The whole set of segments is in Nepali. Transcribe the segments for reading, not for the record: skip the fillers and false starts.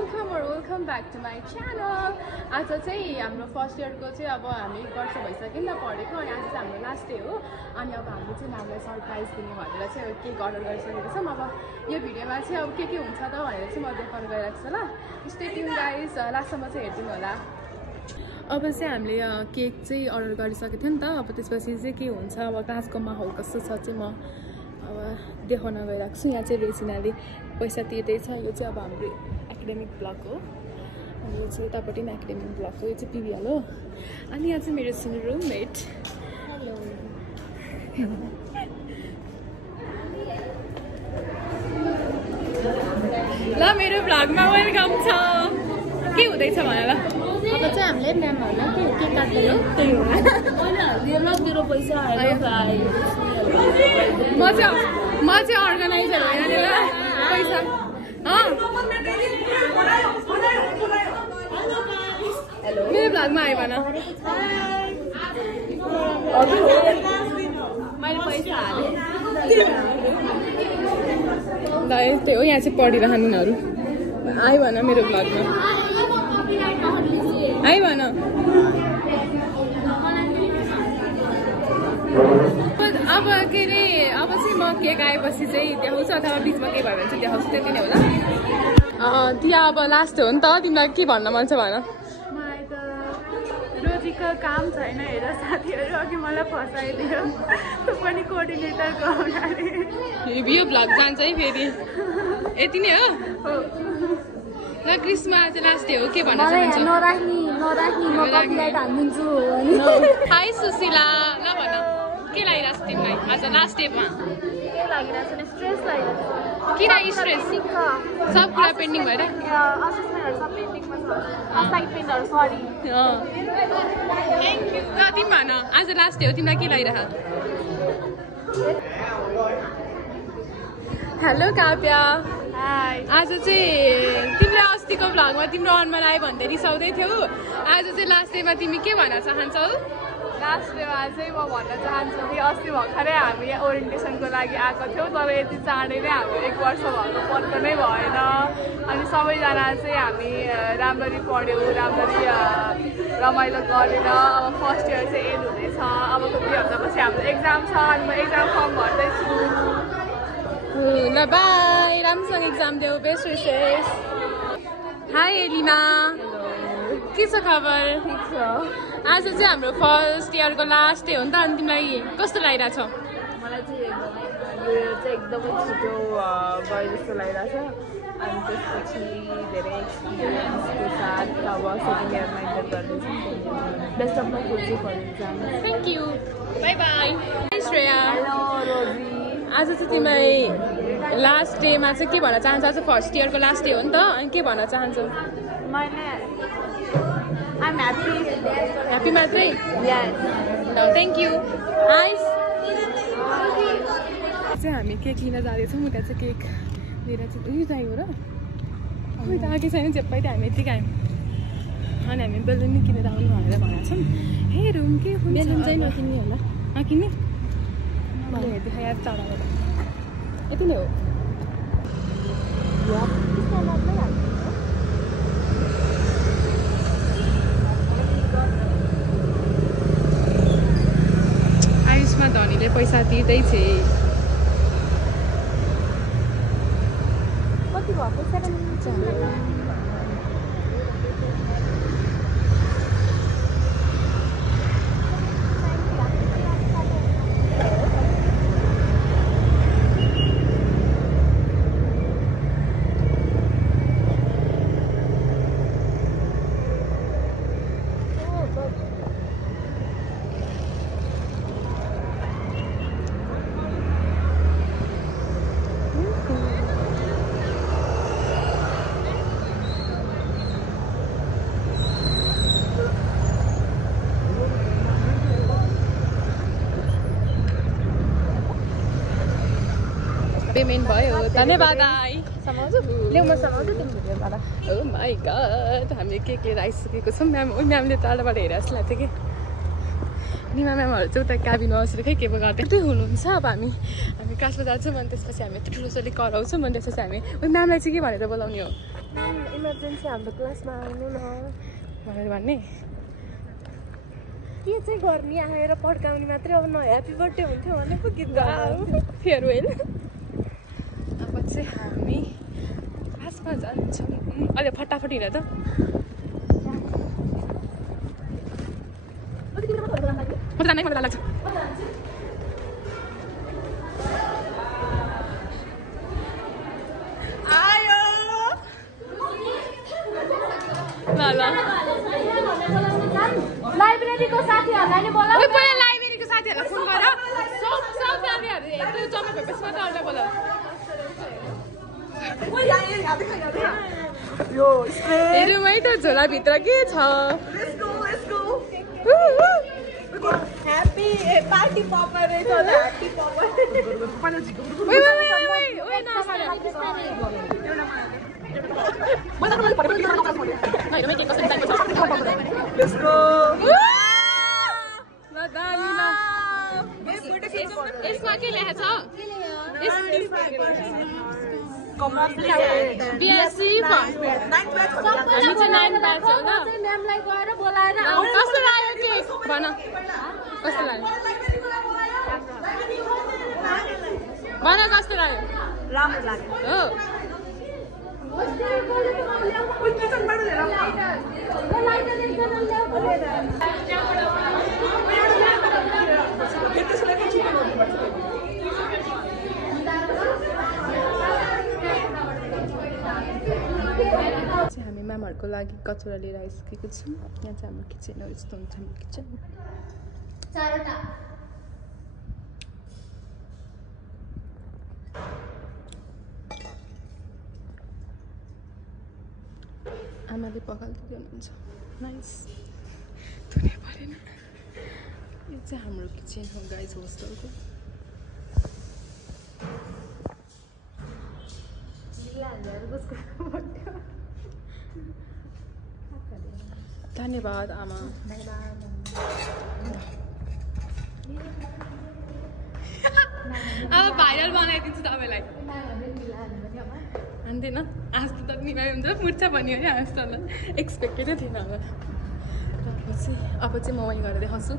Welcome back to my channel. आज चाहिँ हाम्रो फर्स्ट इयरको चाहिँ अब हामी वर्ष भइसक्यो नि त पढेको अनि आज चाहिँ हाम्रो लास्ट डे हो अनि अब हामीले चाहिँ हामीलाई सरप्राइज दिने भनेर चाहिँ केक अर्डर गरिसकेको छौँ। अब यो भिडियोमा चाहिँ अब के हुन्छ त भनेर चाहिँ म देखाउनु गइरहेको छु ल। स्टे ट्युन गाइज, लास्टसम्म चाहिँ हेरिदिनु होला। अब चाहिँ हामीले केक चाहिँ अर्डर गरिसकेको थियो नि त। अब त्यसपछि चाहिँ के हुन्छ अब क्लासको माहौल कस्तो छ चाहिँ म अब देखाउन गइरहेको छु। यहाँ चाहिँ रेसिनाले पैसा तिर्दैछ। यो चाहिँ अब हाम्रो एकाडेमिक ब्लक हो अनि यो चाहिँ यतापट्टि पनि एकाडेमिक ब्लक हो। यो चाहिँ पिबिएल हो अनि यहाँ चाहिँ मेरो सिनियर रुममेट। हेलो ल, मेरो भ्लगमा वेलकम छ। के हुँदैछ भने ल। अब चाहिँ हामीले म्यामहरूलाई के काट्दै हो त्यही हो। मेरो पैसा आयो म चाहिँ अर्गनाइजर होइन पैसा मेरो भ्लगमा आयो भन। मैले पैसा हालेँ ल यस्तै हो। यहाँ चाहिँ पढिरहनु यिनीहरू। आयो भन मेरो भ्लगमा आयो भन। अब के अरे अब चाहिँ म केक आएपछि चाहिँ देखाउँछु अथवा बिचमा के भयो भने चाहिँ देखाउँछु, त्यति नै होला। त्यहाँ अब लास्ट हो नि त, तिमीलाई के भन्न मन छ भन। मलाई त रोजीको काम छैन हेर, साथीहरू अघि मलाई फसाइदियो। त्यो पनि कोअर्डिनेटरको हुनाले यो भ्लग जान्छ है फेरि। यति नै हो ल। क्रिस्मा चाहिँ लास्ट डे हो, के भन्न चाहन्छ? नराख्ने म कपिराइट हान्दिन्छु। हाई सुशीला, ल भन के लागिरहेको छ तिमीलाई आज लास्ट डेमा? के लागिरहेको छ? स्ट्रेस लागिरहेको छ। किन स्ट्रेस? सब कुरा पेन्डिङ भएर असेसमेन्टहरू सब पेन्डिङमा छ। असाइनमेन्टहरू सरी। Thank you. ल तिमी भन आज लास्ट डे हो, तिमीलाई के लागिरहेको? हेलो काव्या। आज चाहिँ तिमीले अस्तिको भ्लगमा तिम्रो अनुहार आयो भन्दै रिसाउँदै थियौ। आज चाहिँ लास्ट डेमा तिमी के भन्न चाहन्छौ? लास्ट डेमा चाहिँ म भन्न चाहन्छु कि अस्ति भर्खरै हामी ओरिएन्टेसनको लागि आएको थियौँ, तर यति चाँडै नै हाम्रो 1 वर्ष भएको पत्तो नै भएन। अनि सबैजना चाहिँ हामी राम्ररी पढ्यौँ, राम्ररी रमाइलो गरेर अब फर्स्ट इयर चाहिँ एन्ड हुँदैछ। अबको 2 हप्तापछि हाम्रो एक्जाम छ अनि म एक्जाम फर्म भर्दैछु। ल बाई, राम्रोसँग एक्जाम देऊ। Best wishes. हाई एलिना, के छ खबर? ठिक छ। आज चाहिँ हाम्रो फर्स्ट इयरको लास्ट डे हो नि त, अनि तिमीलाई कस्तो लागिरहेछ? मलाई चाहिँ यो इयर चाहिँ एकदमै छिटो गयो जस्तो लागिरहेछ। अनि त्यसपछि धेरै एक्सपिरियन्सको साथ अब सेकेन्ड इयरमा इन्टर गर्दैछु। Best of luck for exam. Thank you, bye bye. Shreya, hello Rosy. आज चाहिँ तिमीलाई लास्ट डेमा चाहिँ के भन्न चाहन्छौ? आज फर्स्ट इयरको लास्ट डे हो नि त, अनि के भन्न चाहन्छौ? मैले आइम ह्याप्पी। ह्याप्पी मात्रै? यस। ल थ्याङ्क यू। आइस चाहिँ हामी केक लिन जाँदैछौँ। उता चाहिँ केक लिएर चाहिँ उयो चाहियो र उयो त आएकै छैन। जेप्पै त हामी यतिकै आयौँ अनि हामी बेलुन नै किनेर आउनु भनेर भनेको छौँ। हेरौँ के हुन्छ। बेलुन चाहिँ नकिन्ने होला। नकिन्ने मैले हेरिदिएँ याद चढाएर। यति नै हो। आयुषमा धनीले पैसा तिर्दैछ। कति भएको? 7 पेमेन्ट भयो, धन्यवाद। समाउँछु ल्याउ, म समाउँछु तिमी भिडियोबाट। ओ माई गड, हामीले केक लिएर आइसकेको छौँ। म्यामले टाढाबाट हेरेर जस्तो लाग्थ्यो कि। निमा म्यामहरू चाहिँ उता क्याबिनमा बसेर खै के पो गर्दै हुनुहुन्छ। अब हामी क्लासमा जान्छौँ अनि त्यसपछि हामी यस्तो ठुलोसोले कराउँछौँ अनि त्यसपछि हामी म्यामलाई चाहिँ के भनेर बोलाउने हो? इमर्जेन्सी हाम्रो क्लासमा आउनु न भनेर भन्ने के चाहिँ गर्ने आएर पड्काउने मात्रै अब न ह्याप्पी बर्थडे हुन्थ्यो भने पो गीत गाऊ फेयरवेल अब चाहिँ हामी क्लासमा जान्छौँ अहिले फटाफट हिँड त म जानै मलाई लाग्छ आयो ल ल लाइब्रेरीको साथीहरूलाई नि बोलाऊ पहिला लाइब्रेरीको साथीहरूलाई फोन गर सब साथीहरू त्यो जम्मा भएपछि मात्रै अर्डर बोलाऊ हेरौँ है त झोलाभित्र के छ ह्याप्पी पार्टी पपर रहेछ ह्याप्पी पपर यसमा के लेखेको छ बिएससी हामी चाहिँ 9 ब्याच हो ल म्यामलाई गएर बोलाएर कस्तो लाग्यो केक भन कस्तो लाग्यो भन कस्तो लाग्यो राम्रो लाग्यो हो हामी म्यामहरूको लागि कचौरा लिएर आइसकेको छौँ यहाँ चाहिँ हाम्रो किचन हो यस्तो हुन्छ हाम्रो किचन आमाले पकाल्दै हुनुहुन्छ नाइस धुने परेन यो चाहिँ हाम्रो किचन हो गाइज होस्टेलको धन्यवाद आमा अब भाइरल बनाइदिन्छु तपाईँलाई हान्दैन हाँस त निभाइ हुन्छ मुर्छ भन्यो है हाँस त एक्सपेक्टेडै थिएन अब चाहिँ म वहीँ गएर देखाउँछु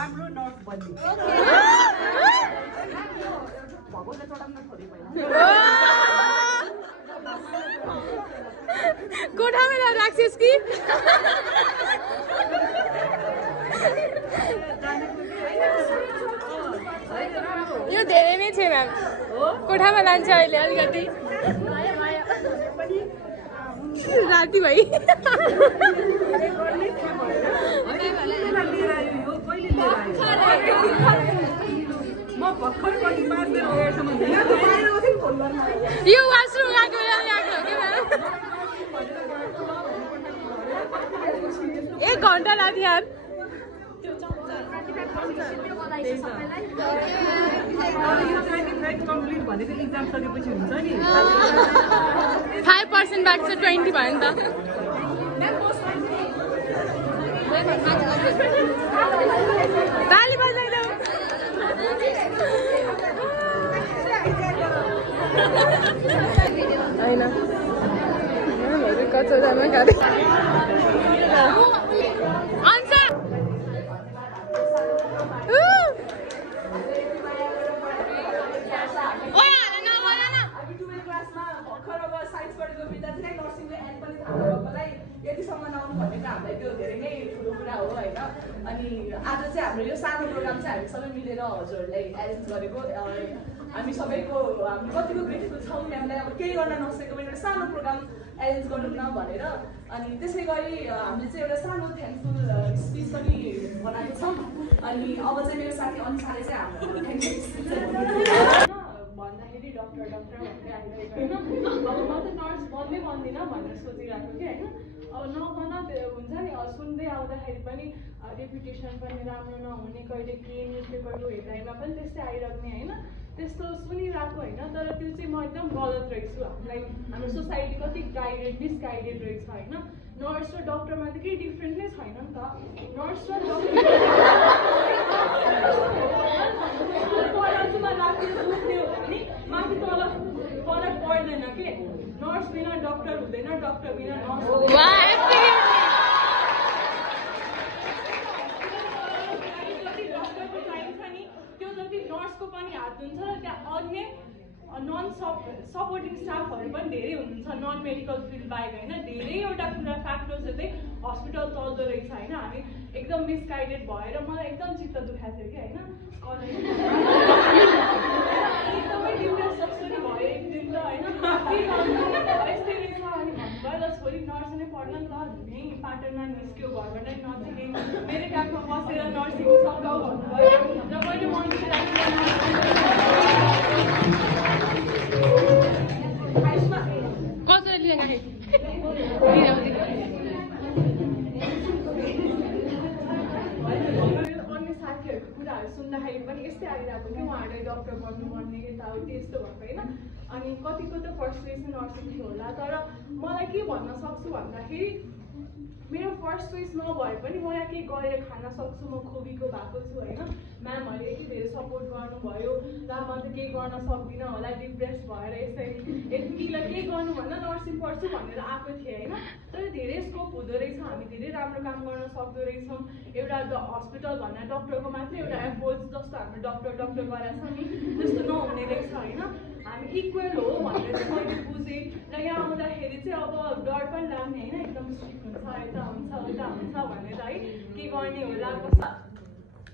राम्रो नर्स बन्ने भगवानले चढाउन छोडी कोठामा राख्छस् कि यो धेरै नै छ म्याम कोठामा लान्छ अहिले अलिकति राति भाइ यो वासरुम गएको एक घन्टा लाग्यो यार 5% back to 20 भयो नि त ताली बजाइदेऊ हैन मैले कतिजना गाडी आज चाहिँ हाम्रो यो सानो प्रोग्राम चाहिँ हामी सबै मिलेर हजुरहरूलाई एरेन्ज गरेको हामी सबैको हामी कतिको ग्रेटफुल छौँ म्यामलाई अब केही गर्न नसकेको एउटा सानो प्रोग्राम एरेन्ज गरौँ न भनेर अनि त्यसै गरी हामीले चाहिँ एउटा सानो थ्याङ्कफुल स्पिच पनि बनाएको छौँ अनि अब चाहिँ मेरो साथी अनुसारले चाहिँ हाम्रो थ्याङ्कफुल स्पिच भन्दाखेरि डक्टर भन्दै आइरहेको होइन अब म त नर्स भन्दिनँ भनेर सोचिरहेको कि होइन अब नभन हुन्छ नि सुन्दै आउँदाखेरि पनि रेपुटेसन पनि राम्रो नहुने कहिले के न्युजपेपरको हेर्दाइमा पनि त्यस्तै आइराख्ने होइन त्यस्तो सुनिरहेको होइन तर त्यो चाहिँ म एकदम गलत रहेछु हामीलाई हाम्रो सोसाइटी कति गाइडेड मिसगाइडेड रहेछ होइन नर्स र डक्टरमा त केही डिफ्रेन्ट नै छैन नि त नर्स र डक्टरमा राखेर बुझ्ने हो भने माथि तल फरक पर्दैन के नर्स बिना डक्टर हुँदैन डक्टर बिना नर्स डक्टरको चाहिन्छ नि त्यो जति नर्सको पनि हात हुन्छ त्यहाँ अन्य नन सपोर्टिङ स्टाफहरू पनि धेरै हुनुहुन्छ नन मेडिकल फिल्ड बाहेक होइन धेरैवटा कुरा फ्याक्टर्सहरू चाहिँ हस्पिटल चल्दो रहेछ होइन हामी एकदम मिसगाइडेड भएर मलाई एकदम चित्त दुखाएको थियो कि होइन एकदमै डिप्रेस जस्तो नि भयो एक दिन त होइन यस्तै रहेछ अनि भन्नुभयो ल छोरी नर्स नै पढ्न नि त यहीँ पाटनमा निस्क्यो घरबाट नजिकै मेरो काखमा बसेर नर्सिङ सघाउ भन्नुभयो र मैले अन्य साथीहरूको कुराहरू सुन्दाखेरि पनि यस्तै आइरहेको कि उहाँहरूले डक्टर बन्नुपर्ने यताउति यस्तो भएको होइन अनि कतिको त फ्रस्ट्रेसन नर्सिङ थियो होला तर मलाई के भन्न सक्छु भन्दाखेरि मेरो फर्स्ट चोइस नभए पनि म यहाँ केही गरेर खान सक्छु म खोबीको भएको छु होइन म्यामहरूले यति धेरै सपोर्ट गर्नुभयो र म त केही गर्न सक्दिनँ होला डिप्रेस भएर यसरी यतिलाई केही गर्नु भन्दा नर्सिङ पढ्छु भनेर आएको थिएँ होइन तर धेरै स्कोप हुँदो रहेछ हामी धेरै राम्रो काम गर्न सक्दो रहेछौँ एउटा हस्पिटल भन्दा डक्टरको मात्रै एउटा एफोर्ट्स जस्तो हाम्रो डक्टर गराएको छ नि त्यस्तो नहुने रहेछ होइन हामी इक्वल हो भनेर चाहिँ मैले बुझेँ र यहाँ आउँदाखेरि चाहिँ अब डर पनि लाग्ने होइन एकदम स्ट्रिक्ट हुन्छ यता हुन्छ उता हुन्छ भनेर है के गर्ने होला कस्तो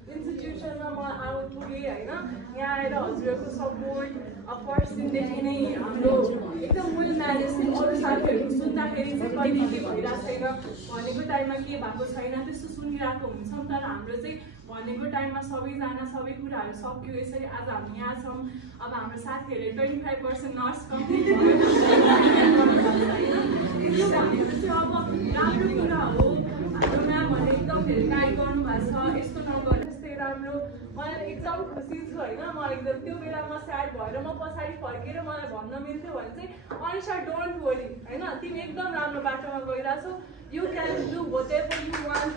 इन्स्टिट्युसनमा म पुगेँ होइन यहाँ आएर हजुरहरूको सपोर्ट फर्स्ट दिनदेखि नै हाम्रो एकदम वेल म्यानेज अरू साथीहरू सुन्दाखेरि चाहिँ कहिले के भइरहेको छैन भनेको टाइममा के भएको छैन त्यस्तो सुनिरहेको हुन्छौँ तर हाम्रो चाहिँ भनेको टाइममा सबैजना सबै कुराहरू सक्यो यसरी आज हामी यहाँ छौँ अब हाम्रो साथीहरूले 25% नर्स कम्प्लिट भयो यो भनेको चाहिँ अब राम्रो कुरा हो हाम्रो म्यामहरूले एकदम धेरै गाइड गर्नुभएको छ यस्तो नगर यस्तै राम्रो मलाई एकदम खुसी छु होइन मलाई एकदम त्यो बेलामा स्याड भएर म पछाडि फर्केर मलाई भन्न मिल्थ्यो भने चाहिँ अनुसा डोन्ट वरी होइन तिमी एकदम राम्रो बाटोमा गइरहेछौ you can do whatever you want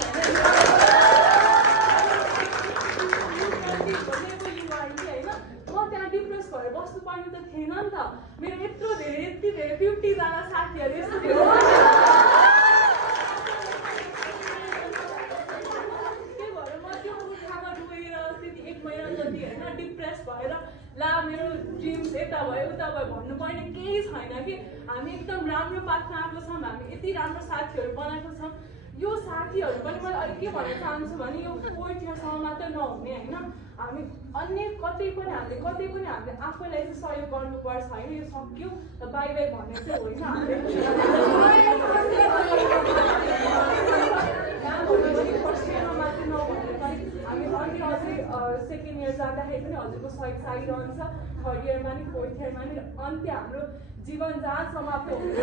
होइन म त्यहाँ डिप्रेस भएर बस्नु पर्ने त थिएन नि त मेरो यत्रो धेरै यति धेरै 50 जना साथीहरू यस्तो थियो डिप्रेस भएर ला मेरो ड्रिम्स यता भयो उता भयो भन्नुपर्ने केही छैन कि हामी एकदम राम्रो पाथमा आएको छौँ यति राम्रो साथीहरू बनाएको छ। यो साथीहरू पनि मैले अहिले के भन्न चाहन्छु भने यो 4th इयरसम्म मात्र नहुने होइन, हामी अन्य कतै पनि हामीले आफैलाई चाहिँ सहयोग गर्नुपर्छ होइन। यो सक्यो र बाई बाई भन्ने चाहिँ होइन। फर्स्ट इयरमा मात्रै नभन्ने पनि हामी अन्य अझै 2nd इयर जाँदाखेरि पनि हजुरको सहयोग चाहिरहन्छ, 3rd इयरमा नि 4th इयरमा नि, अन्त्य हाम्रो जीवन जहाँ समाप्त हुन्छ।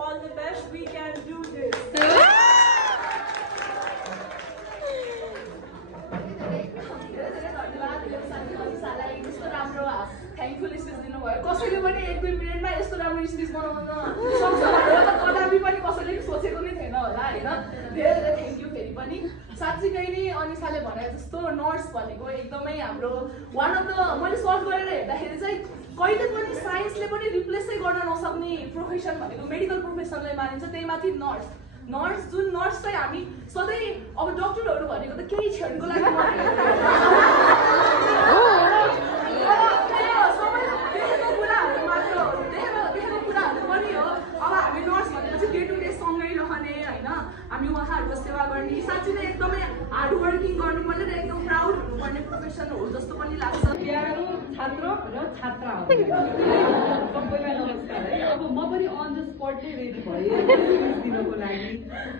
All the best, we can do this. Thankful speech दिनुभयो। कसैले पनि 1-2 मिनटमा यस्तो राम्रो स्पिच बनाउन सक्छ भनेर त कदापि पनि कसैले सोचेको नै थिएन होला होइन। धेरै धेरै थ्याङ्क यू फेरि पनि। साँच्चीकै नै अनिसाले भने जस्तो नर्स भनेको एकदमै हाम्रो वान अफ द, मैले सर्च गरेर हेर्दाखेरि चाहिँ कहिले पनि साइन्सले पनि रिप्लेसै गर्न नसक्ने प्रोफेसन भनेको मेडिकल प्रोफेसनलाई मानिन्छ, त्यही माथि नर्स। जुन नर्स चाहिँ हामी सधैँ, अब डक्टरहरू भनेको त केही क्षणको लागि हामी उहाँहरूको सेवा गर्ने, साँच्चै नै एकदमै हार्डवर्किङ गर्नुपर्ने र एकदम प्राउड हुनुपर्ने प्रोफेसन हो जस्तो पनि लाग्छ। प्यारो छात्र र छात्राहरू सबैलाई नमस्कार है। अब म पनि अन द स्पटमै रेडी भएँ दिनको लागि।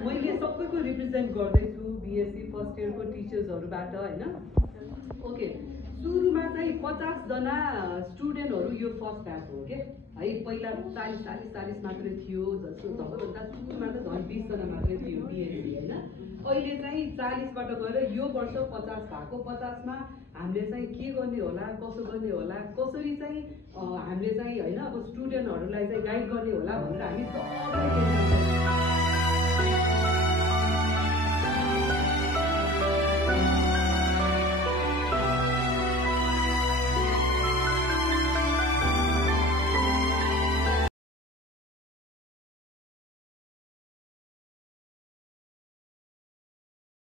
मैले सबैको रिप्रेजेन्ट गर्दैछु बिएससी फर्स्ट इयरको टिचर्सहरूबाट होइन। ओके, सुरुमा चाहिँ 50 जना स्टुडेन्टहरू यो फर्स्ट ब्याच हो के है। पहिला 40 मात्रै थियो जस्तो, सबैभन्दा सुरुमा त झन् 20 जना मात्रै थियो बिएससी होइन। अहिले चाहिँ 40बाट गएर यो वर्ष 50 भएको। 50मा हामीले चाहिँ के गर्ने होला, कसो गर्ने होला, कसरी चाहिँ हामीले चाहिँ होइन अब स्टुडेन्टहरूलाई चाहिँ गाइड गर्ने होला भनेर हामी सबै